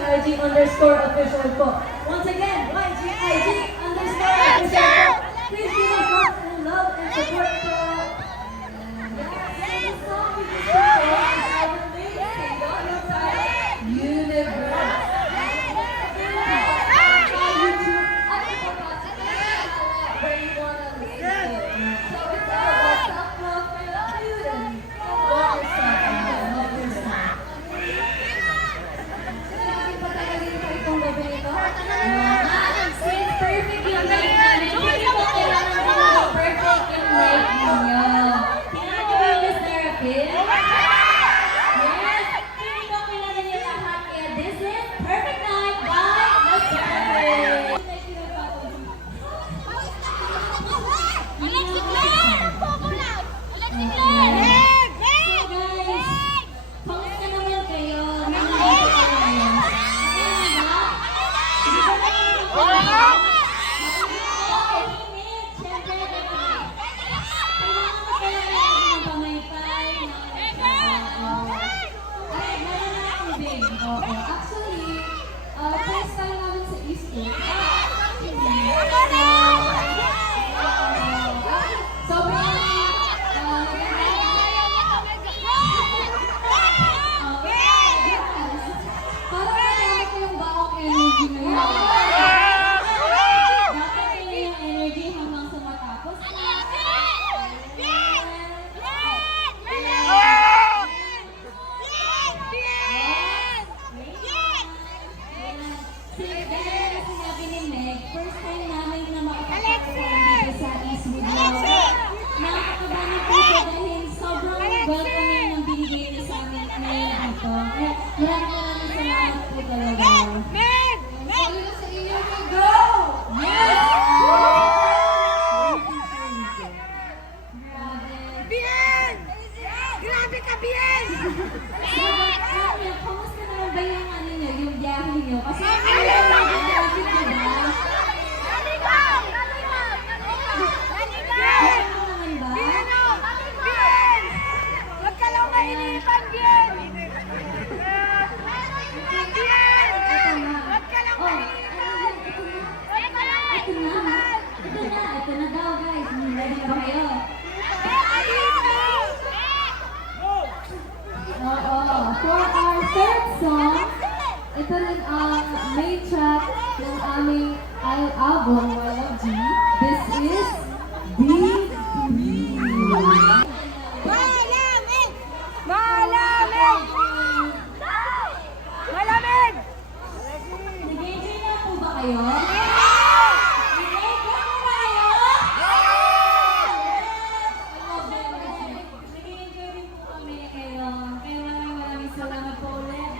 YGIG_official po. Once again, YGIG_official po. Please give us love and support po. Yes, the song we just heard is our amazing God's Universe. YouTube at where you wanna listen to it. So it's all about self-love and beauty. Love yourself and love yourself. Sinabi pa talaga pa itong gabi nito? Since perfect yung night namin, hindi ko kailangan ko perfect yung night ninyo. Tingnan ko yung Miss Therapy. Yes! Hindi ko kailangan yung lahat. Kaya this is Perfect Night by Miss Therapy. Actually, first time namin sa East Coast. Sobrang parang kailangan ko yung baong energy na yun. Dapat nila yung energy hanggang sa matapos. Sinabi ni Meg, first time namin na makapag-perform dito sa East Video. Nakakabahan po ito dahil sobrang welcoming ng binigay niyo sa amin ngayon dito. Maraming salamat po talaga. Follow na sa inyo, go! Yes! Bien! Grabe ka, Bien! Kamusta naman ba yung ano niyo, yung biyahe niyo? Kasi Huwag ka lang mahilipan, Bien! Huwag ka lang mahilipan! Ito na daw guys. Ready na ba kayo? Oo. For our third song, ito rin ang main track ng aming album, YLG. This is B3. Malamig! Malamig! Malamig! Nag-enjoy na po ba kayo? Nag-enjoy rin po kami ngayon. Kaya maraming salamat po ulit.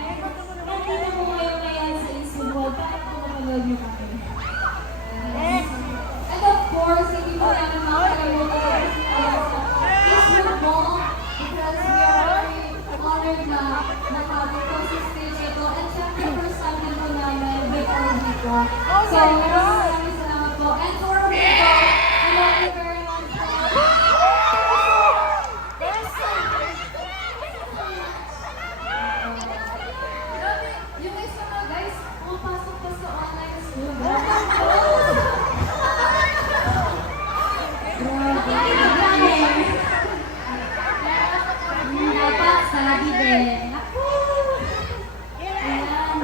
Nandito po kayo ngayon sa Eastwood para po mapanood niyo kami. And of course, hindi po namin makakalimutan Eastwood Mall because we are very honored na nakabito sa stage ito. And syempre, first time din po namin with our Vico. So, maraming salamat po. And for our Vico, I love you very much po. Yung isa na guys, pumapasok pa sa online school. Dapat sabi din. Naku! Ayan.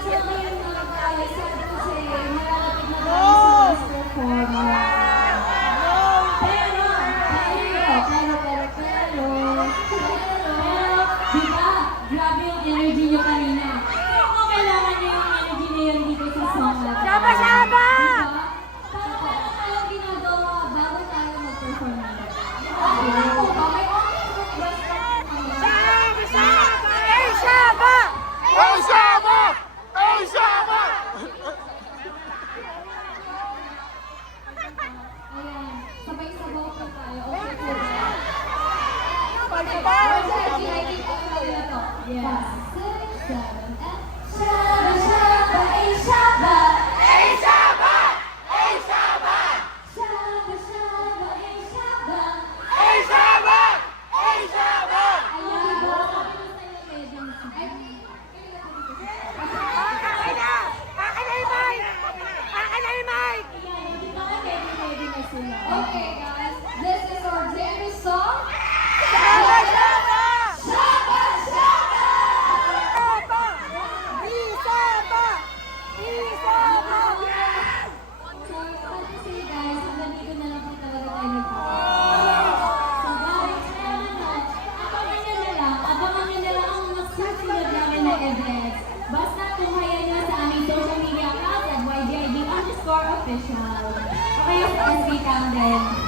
So ngayon mga guys, sabi ko sa'yo, marami Official. Kaya sa SB Cam din.